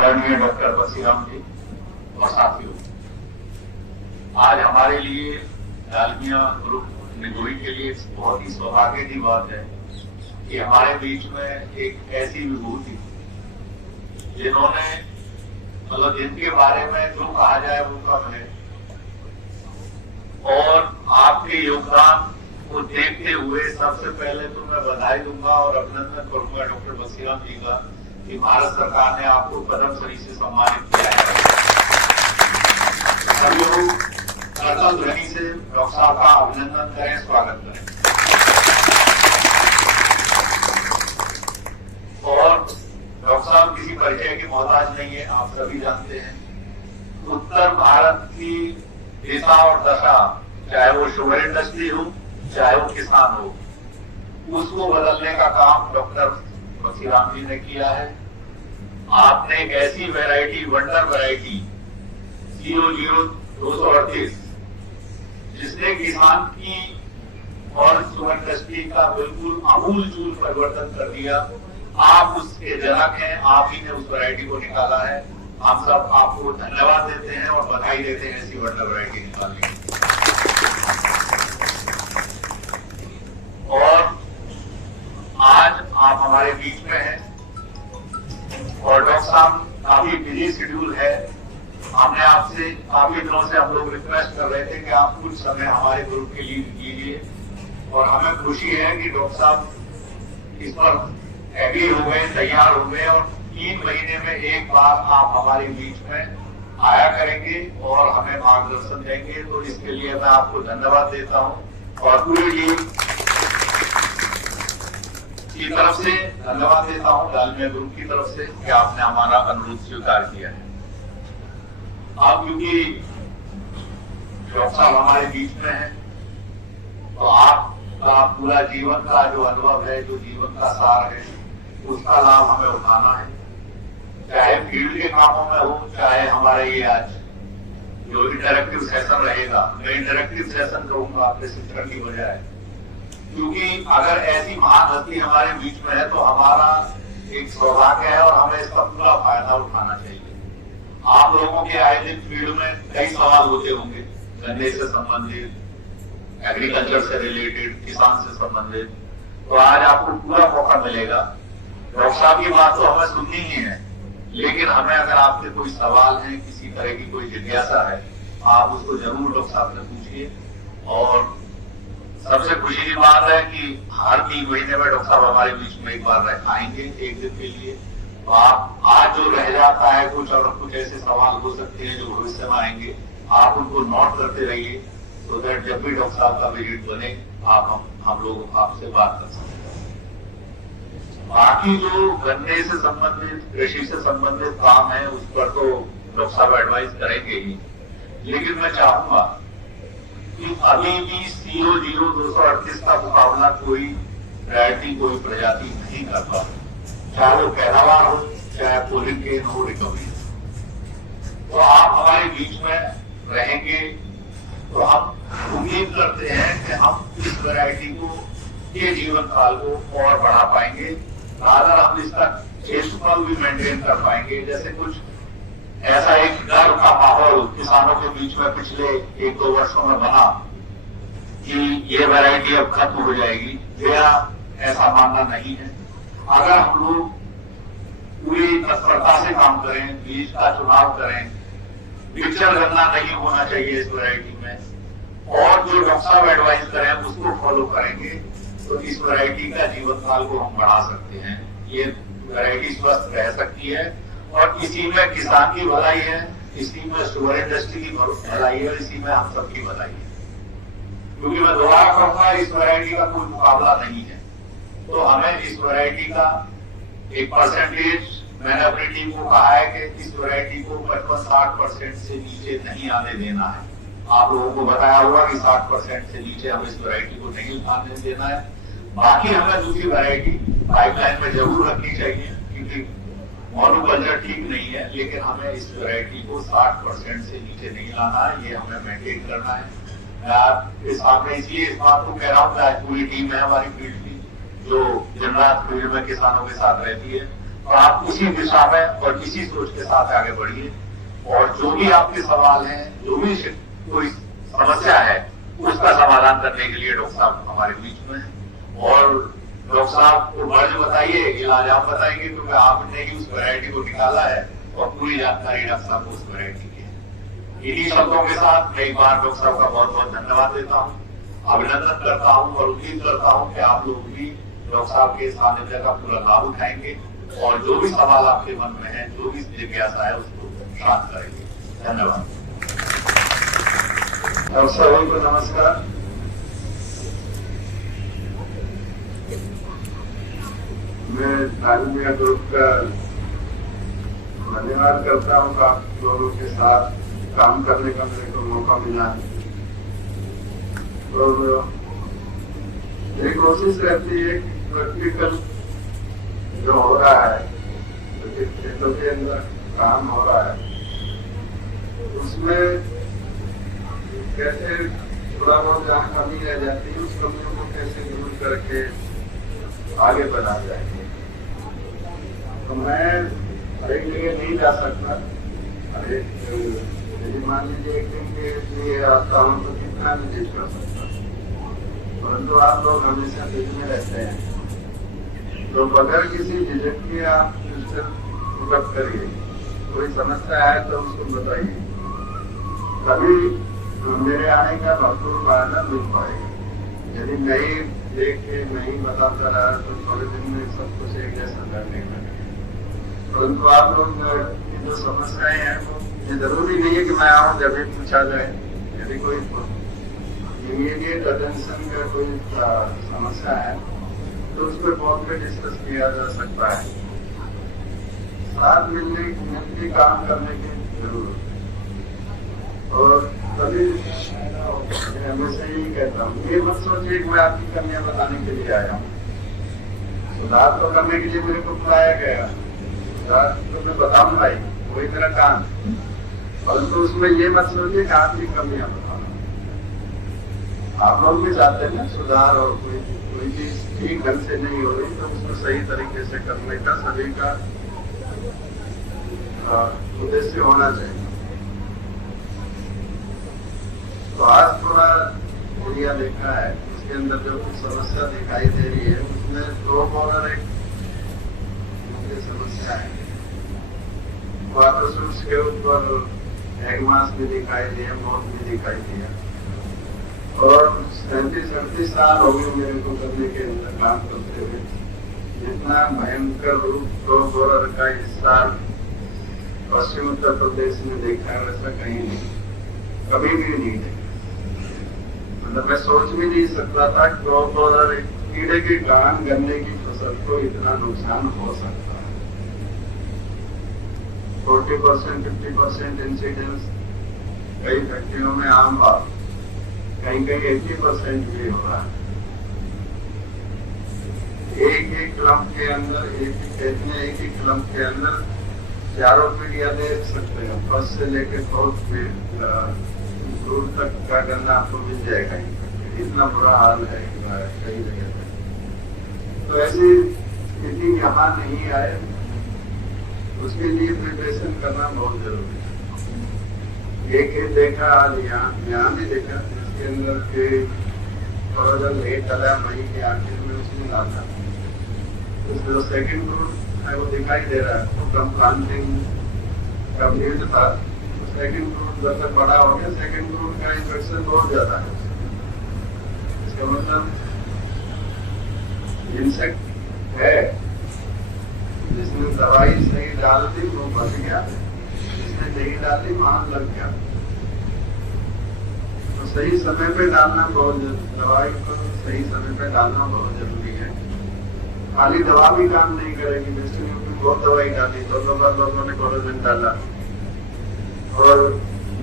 आदरणीय डॉक्टर बसीराम जी और साथियों, आज हमारे लिए डालमिया ग्रुप निगोई के लिए बहुत ही सौभाग्य की बात है कि हमारे बीच में एक ऐसी विभूति जिन्होंने मतलब जिनके बारे में जो कहा जाए वो कम है, और आपके योगदान को देखते हुए सबसे पहले तो मैं बधाई दूंगा और अभिनंदन करूंगा डॉक्टर बसीराम जी का कि भारत सरकार ने आपको पद्म श्री से सम्मानित किया है। सब लोग करतल ध्वनि से डॉक्टर साहब का अभिनंदन करें, स्वागत करें। और डॉक्टर साहब किसी परिचय के मोहताज नहीं है, आप सभी जानते हैं। उत्तर भारत की दिशा और दशा, चाहे वो शुगर इंडस्ट्री हो चाहे वो किसान हो, उसको बदलने का काम डॉक्टर बसीराम जी ने किया है। आपने एक ऐसी वैरायटी, वंडर वैरायटी 00-238 जिसने किसान की और शुगर इंडस्ट्री का बिल्कुल आमूल-चूल परिवर्तन कर दिया, आप उसके जनक हैं, आप ही ने उस वैरायटी को निकाला है। हम सब आपको धन्यवाद देते हैं और बधाई देते हैं ऐसी वंडर वैरायटी निकालने की। और आज आप हमारे बीच में हैं और डॉक्टर साहब काफी बिजी शेड्यूल है। हमने आपसे काफी दिनों से हम लोग रिक्वेस्ट कर रहे थे कि आप कुछ समय हमारे ग्रुप के लिए कीजिए, और हमें खुशी है कि डॉक्टर साहब इस पर एग्री हो गए, तैयार हो गए, और 3 महीने में एक बार आप हमारे बीच में आया करेंगे और हमें मार्गदर्शन देंगे। तो इसके लिए मैं आपको धन्यवाद देता हूं और पूरी टीम की तरफ से धन्यवाद देता हूं, डालमिया ग्रुप की तरफ से, कि आपने हमारा अनुरोध स्वीकार किया है। अब क्योंकि डॉक्टर साहब हमारे बीच में हैं, तो आपका पूरा जीवन का जो अनुभव है, जो जीवन का सार है, उसका लाभ हमें उठाना है, चाहे फील्ड के कामों में हो, चाहे हमारे ये आज जो इंटरेक्टिव सेशन रहेगा। मैं इंटरेक्टिव सेशन कहूंगा प्रशिक्षण की बजाय, क्योंकि अगर ऐसी महान हस्ती हमारे बीच में है तो हमारा एक सौभाग्य है और हमें इसका पूरा फायदा उठाना चाहिए। आप लोगों के आए दिन फील्ड में कई सवाल होते होंगे, गन्ने से संबंधित, एग्रीकल्चर से रिलेटेड, किसान से संबंधित, तो आज आपको पूरा मौका मिलेगा। डॉक्टर साहब की बात तो हमें सुननी ही है, लेकिन हमें अगर आपके कोई सवाल है, किसी तरह की कोई जिज्ञासा है, आप उसको जरूर डॉक्टर साहब से पूछिए। और सबसे खुशी की बात है कि हर 3 महीने में डॉक्टर साहब हमारे बीच में एक बार आएंगे, एक दिन के लिए। तो आप आज जो रह जाता है कुछ, और कुछ ऐसे सवाल हो सकते हैं जो भविष्य में आएंगे, आप उनको नोट करते रहिए, तो दैट जब भी डॉक्टर साहब का विजिट बने आप हम लोग आपसे बात कर सकते हैं। बाकी जो गन्ने से संबंधित, कृषि से संबंधित काम है, उस पर तो डॉक्टर साहब एडवाइस करेंगे ही, लेकिन मैं चाहूंगा कि अभी भी 00-238 का मुकाबला कोई वैरायटी, कोई प्रजाति नहीं कर पा, चाहे वो पैदावार हो, चाहे पोलिंग गेन हो, रिकवरी। तो आप हमारे बीच में रहेंगे तो हम उम्मीद करते हैं कि हम इस वैरायटी को के जीवन काल को और बढ़ा पाएंगे, अगर हम इसका क्षेत्रफल भी मेंटेन कर पाएंगे। जैसे कुछ ऐसा एक डर का माहौल किसानों के बीच में पिछले 1-2 वर्षों में बना कि ये वैरायटी अब खत्म हो जाएगी, मेरा ऐसा मानना नहीं है। अगर हम लोग पूरी तत्परता से काम करें, बीज का चुनाव करें, पिक्चर गन्ना नहीं होना चाहिए इस वैरायटी में, और जो डॉक्टर साहब एडवाइस करें उसको फॉलो करेंगे, तो इस वैरायटी का जीवन काल को हम बढ़ा सकते हैं। ये वैरायटी स्वस्थ रह सकती है, और इसी में किसान की भलाई है, इसी में शुगर इंडस्ट्री की भलाई है, इसी में हम सबकी भलाई है। क्योंकि मैं दोबारा कहूंगा, इस वैरायटी का कोई मुकाबला नहीं है। तो हमें इस वैरायटी का एक परसेंटेज, मैंने अपनी टीम को कहा है कि इस वैरायटी को 55-60% से नीचे नहीं आने देना है। आप लोगों को बताया होगा कि 60% से नीचे हम इस वैरायटी को नहीं आने देना है। बाकी हमें दूसरी वैरायटी पाइपलाइन में जरूर रखनी चाहिए, क्योंकि मोनोकल्चर ठीक नहीं है, लेकिन हमें इस वैरायटी को 60% से नीचे नहीं लाना है, ये हमें मेंटेन करना है। इस सामने इसलिए इस बात को कह रहा हूँ कि आज पूरी टीम है हमारी फील्ड की, जो दिन रात फील्ड में किसानों के साथ रहती है। तो आप उसी दिशा में और इसी सोच के साथ आगे बढ़िए। और जो भी आपके सवाल हैं, जो भी कोई समस्या है, उसका समाधान करने के लिए डॉक्टर साहब हमारे बीच में हैं। और डॉक्टर साहब को मर्ज बताइए, इलाज आप बताएंगे, क्योंकि आपने ही उस वैरायटी को निकाला है और पूरी जानकारी डॉक्टर साहब को उस वैरायटी की है। इन्हीं शब्दों के साथ मैं एक बार डॉक्टर साहब का बहुत बहुत धन्यवाद देता हूँ, अभिनंदन करता हूँ और उम्मीद करता हूँ कि आप लोग भी डॉक्टर साहब के सानिध्य का पूरा लाभ उठाएंगे और जो भी सवाल आपके मन में है, जो भी जिज्ञासा है, उसको शांत करेंगे। धन्यवाद। सभी को नमस्कार। मैं डालमिया ग्रुप का धन्यवाद करता हूँ कि आप लोगों के साथ काम करने का मेरे को मौका मिला है। और मेरी कोशिश रहती है कि प्रैक्टिकल जो हो रहा है, खेतों के अंदर काम हो रहा है, उसमें कैसे थोड़ा बहुत जहाँ कमी रह जाती है, उस कमियों को कैसे दूर करके आगे बढ़ा जाए। तो मैं हर एक जगह नहीं जा सकता। हर एक यदि मान लीजिए एक दिन के लिए आता हूँ तो कितना विजिट कर सकता, परंतु आप लोग हमेशा दिल में रहते हैं, तो बगैर किसी विजिट के आप उपलब्ध करिए। कोई समस्या है तो उसको बताइए, तभी मेरे आने का भरपूर फायदा मिल पाएगा। यदि नहीं देख के नहीं बताता रहा तो थोड़े दिन में सब कुछ एक जैसा लगने लगे। परंतु आप लोग की जो समस्याएं हैं, वो ये जरूरी नहीं है कि मैं आऊँ जब भी पूछा जाए। यदि कोई इमीडिएट अटेंशन का कोई समस्या है तो उस पर फोन पे डिस्कस किया जा सकता है। साथ मिलके काम करने की जरूरत है। और तभी हमेशा यही कहता हूँ, ये मत सोचिए कि मैं आपकी कमियां बताने के लिए आया हूँ। सुधार तो करने के लिए मेरे को बुलाया गया, सुधार तो मैं बताऊंगा ही, वही मेरा काम। परंतु उसमें ये मत सोचिए कि आपकी कमियां बताना। आप लोग भी चाहते हैं ना सुधार, और कोई चीज ठीक ढंग से नहीं हो रही तो उसको सही तरीके से करने का सभी का उद्देश्य होना चाहिए। तो आज थोड़ा एरिया देखा है, उसके अंदर जो कुछ समस्या दिखाई दे रही है, उसमें दो और एक मुख्य समस्या है। वाटर सोर्स के ऊपर एगमास भी दिखाई दिया, मौत भी दिखाई दिया। और 37-38 साल हो गए मेरे को करने के अंदर काम करते हुए। जितना भयंकर रूप तो बोरर का इस साल पश्चिम उत्तर प्रदेश में देखा है, वैसा कहीं नहीं, कभी भी नहीं देखा। मतलब मैं सोच भी नहीं सकता था कि बोरर कीड़े के कारण गन्ने की फसल को इतना नुकसान हो सकता है। 40% 50% इंसिडेंस कई फैक्ट्रियों में आम बात, कहीं कहीं 80% भी हो रहा है। एक क्लम्प के अंदर, एक ही खेत में एक ही क्लम्प के अंदर चारों पीढ़ियां देख सकते हैं। फर्स्ट से लेकर बहुत दूर तक का गन्ना आपको मिल जाएगा। इतना बुरा हाल है कई जगह पे। तो ऐसी स्थिति यहाँ नहीं आए, उसके लिए प्रिपरेशन करना बहुत जरूरी है। एक खेत देखा आज यहाँ भी देखा, जिसके अंदर के थोड़ा सा लेट डाला, मई के आखिर में उसमें डाला। उसमें जो सेकेंड फ्रूट है वो दिखाई दे रहा है, वो कम प्लांटिंग का फील्ड था। सेकेंड फ्रूट जब तक बड़ा हो गया, सेकेंड फ्रूट का इन्फेक्शन बहुत ज्यादा है। इसका मतलब इंसेक्ट है, जिसने दवाई सही डाल दी वो बच गया, जिसने नहीं डाली वहां लग गया। तो सही समय पे डालना बहुत जरूरी, दवाई को सही समय पे डालना बहुत जरूरी है। खाली दवा भी काम नहीं करेगी। जैसे बहुत दवाई डाली, दोनों बार लोगों ने कोरोजन डाला और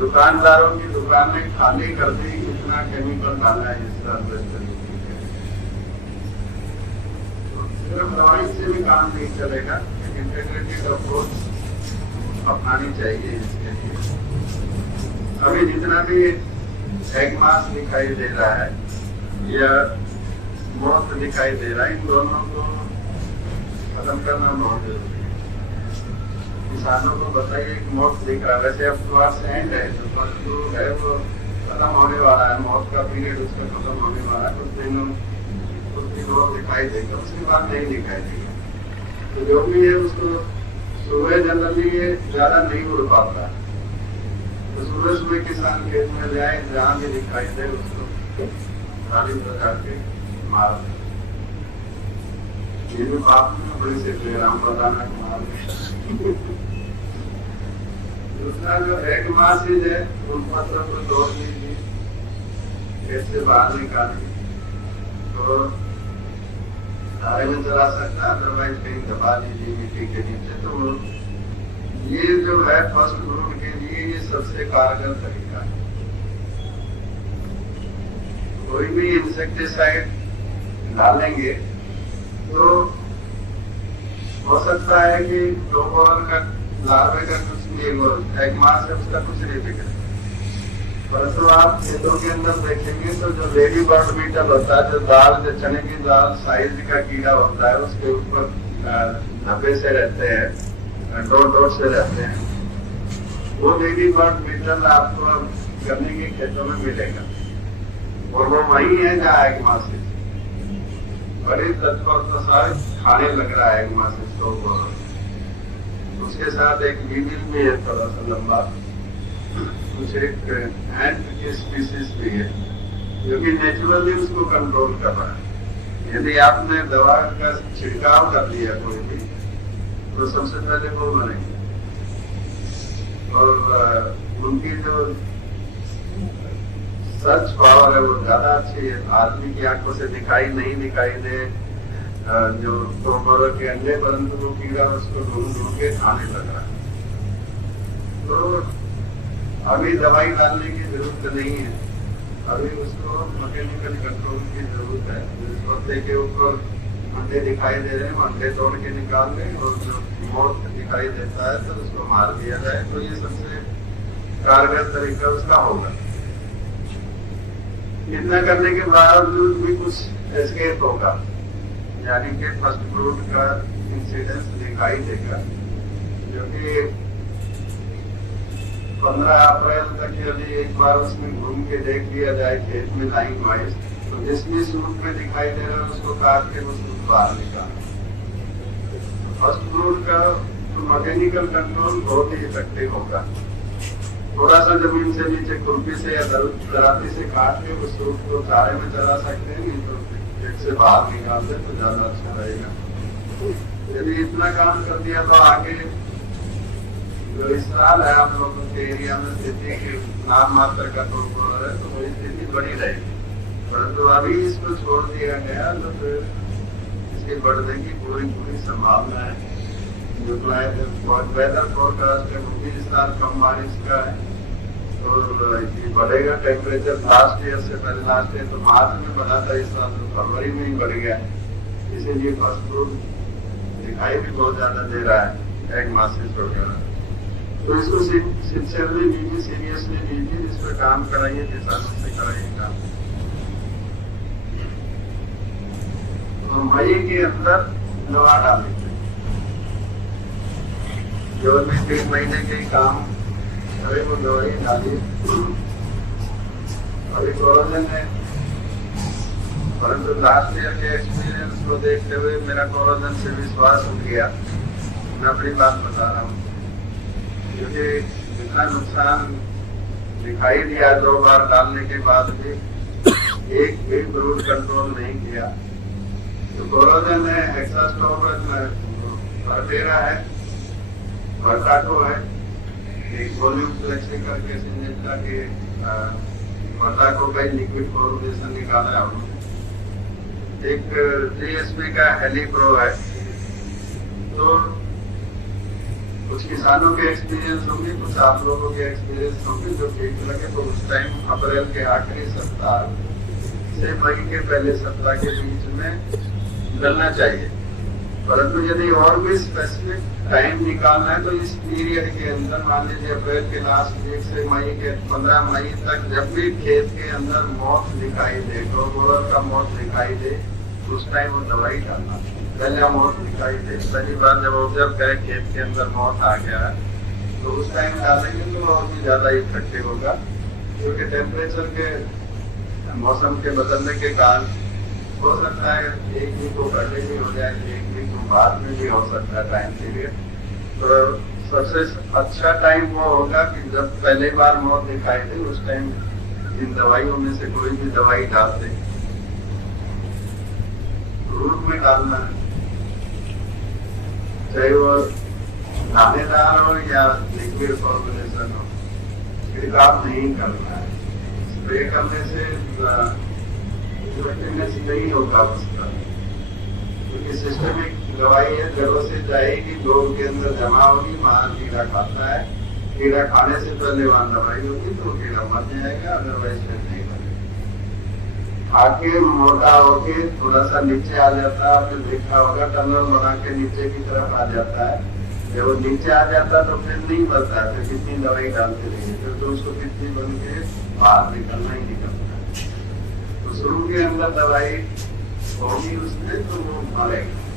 दुकानदारों की दुकानें खाली कर दी, इतना केमिकल डाला है इसका अंदर। सिर्फ दवाई से भी काम नहीं चलेगा, इंटीग्रेटेड अप्रोच अपनानी चाहिए इसके लिए। अभी जितना भी एगमास दिखाई दे रहा है या मौत दिखाई दे रहा है, इन दोनों को खत्म करना बहुत जरूरी है। किसानों को बताइए कि मौत दिख रहा है। वैसे अब टुवर्ड्स एंड है, जो फर्स्ट जो है वो खत्म होने वाला है, मौत का पीरियड उसका खत्म होने वाला है। कुछ दिन और दिखाई देगा, उसके बाद नहीं दिखाई देगा। तो जो भी है उसको सुबह जनरली ये ज्यादा नहीं उड़ पाता, तो सुबह सुबह किसान खेत में जाए, जहाँ भी दिखाई दे उसको गाड़ी बजा के मार दे। ये भी बाप ने बड़ी से राम बताना मार दे। दूसरा जो एक मासिज है, उन पत्रों को तोड़ लीजिए, कैसे बाहर निकालिए, तो धारे में चला सकता है, अदरवाइज कहीं दबा लीजिए मिट्टी के नीचे। तो ये जो है फर्स्ट फ्रूट के लिए ये सबसे कारगर तरीका है। कोई भी इंसेक्टिसाइड डालेंगे तो हो सकता है कि डोगोर का लार्वे का कुछ भी एक मास है उसका कुछ नहीं बिगड़े, परंतु आप खेतों के अंदर देखेंगे तो जो लेडी बर्ड बीटल होता है, जो दाल, जो चने की दाल साइज का कीड़ा होता है, उसके ऊपर धब्बे से रहते हैं, डोर से रहते हैं, वो लेडी बर्ड बीटल आपको गन्ने के खेतों में मिलेगा और वो वही है जहाँ एग मासिस बड़ी तत्पर सारे खाने लग रहा है एग मासिस तो उसके साथ एक वीविल भी है थोड़ा सा लंबा, कुछ एक एंट की स्पीसीज भी है जो कि नेचुरली उसको कंट्रोल कर रहा है। यदि आपने दवा का छिड़काव कर दिया कोई भी तो सबसे पहले वो मरेंगे और उनकी जो सर्च पावर है वो ज्यादा अच्छी है। आदमी की आंखों से दिखाई दे जो डोगोर के अंडे, परंतु वो कीड़ा उसको ढूंढ के खाने लग रहा है। तो अभी दवाई डालने की जरूरत नहीं है, अभी उसको मैकेनिकल कंट्रोल की जरूरत है। जिस पत्ते के ऊपर अंडे दिखाई दे रहे हैं अंडे तोड़ के निकाल दें और जो मौत दिखाई देता है तो उसको मार दिया जाए। तो ये सबसे कारगर तरीका उसका होगा। इतना करने के बावजूद भी कुछ एस्केप होगा, यानी कि फर्स्ट फ्रूट का इंसिडेंस दिखाई देगा, जो कि 15 अप्रैल तक यदि एक बार उसमें घूम के देख लिया जाए खेत में लाइन वाइज, तो जिस भी सूट में दिखाई दे रहा है उसको काट के वो सूट बाहर निकाल। फर्स्ट फ्रूट का तो मैकेनिकल कंट्रोल बहुत ही इफेक्टिव होगा। थोड़ा सा जमीन से नीचे खुरपी से या दराती से काट के उस सूट को चारे में चला सकते हैं, नहीं तो खेत से बाहर निकाल दे तो ज्यादा अच्छा रहेगा। यदि इतना काम कर दिया तो आगे जो इस साल है आप लोगों के एरिया में स्थिति की नाम मात्र का तो है, तो वही स्थिति बनी रहेगी। परंतु अभी इसको छोड़ दिया गया तो फिर इसके बढ़ने की पूरी संभावना है। जो वेदर फोरकास्ट है वो भी इस साल कम बारिश का है और बढ़ेगा टेम्परेचर। लास्ट ईयर से पहले लास्ट ईयर तो मार्च में बढ़ा था, इस साल तो फरवरी में ही बढ़ गया। इसीलिए फर्स्ट फ्रूट दिखाई भी बहुत ज्यादा दे रहा है एग मासिस वगैरह। तो इसको सिंसियरली लीजिए, सीरियसली लीजिए, इस पर काम कराइए, किसानों से कराइए काम। तो मई के अंदर दवा डालेंगे, जो भी 3 महीने के काम अरे वो दवाई डालिए। अभी कोरोजन है, परंतु लास्ट ईयर के एक्सपीरियंस को देखते हुए मेरा कोरोजन से विश्वास उठ गया। मैं अपनी बात बता रहा हूँ, क्योंकि इतना नुकसान दिखाई दिया 2 बार डालने के बाद भी एक भी फ्रूट कंट्रोल नहीं किया। तो कोरोजन है, हेक्सास्टोप्रिन है, फर्टेरा है, वर्टाको है, एक वॉल्यूम फ्लेक्सिंग करके सिंजेंटा के वर्टाको का लिक्विड फॉर्मुलेशन निकाला है उन्होंने, एक GSP का हेलीप्रो है। तो कुछ किसानों के एक्सपीरियंस होंगे, कुछ आप लोगों के एक्सपीरियंस होंगे, जो ठीक लगे तो उस टाइम अप्रैल के आखिरी सप्ताह से मई के पहले सप्ताह के बीच में डलना चाहिए। परंतु यदि और भी स्पेसिफिक टाइम निकालना है तो इस पीरियड के अंदर, मान लीजिए अप्रैल के लास्ट वीक से मई के 15 मई तक, जब भी खेत के अंदर मौत दिखाई दे, डोगोर का मौत दिखाई दे, उस टाइम वो दवाई डालना चाहिए। पहले मौत दिखाई थी। पहली बार जब ऑब्जर्व करे खेत के अंदर मौत आ गया है तो उस टाइम डालेंगे तो बहुत ही ज्यादा इफेक्टिव होगा, क्योंकि टेम्परेचर के मौसम के बदलने के कारण हो सकता है एक वीक को पहले भी हो जाए, एक वीक को बाद में भी हो सकता है टाइम पीरियड। तो सबसे अच्छा टाइम वो होगा कि जब पहली बार मौत दिखाई थी उस टाइम इन दवाइयों में से कोई भी दवाई डालते, रूट में डालना है, चाहे वो दानेदार हो या लिक्विड फॉर्मुलेशन हो, छिड़काव नहीं करना है। स्प्रे करने से इफेक्टिवनेस नहीं होगा उसका, क्योंकि सिस्टमिक दवाई है, जड़ों से जाएगी, लोग के अंदर जमा होगी, वहां कीड़ा खाता है, कीड़ा खाने से पहले वहां दवाई होगी तो कीड़ा मर जाएगा, अदरवाइज नहीं मरेगा। आके मोटा होके थोड़ा सा नीचे आ जाता है, आपने देखा होगा टनल बना के नीचे की तरफ आ जाता है। जब वो नीचे आ जाता तो फिर नहीं बनता, फिर कितनी दवाई डालते रहिए, फिर तो उसको कितनी बन के बाहर निकलना ही निकलता है। तो शुरू के अंदर दवाई होगी उसमें तो वो मरेगा।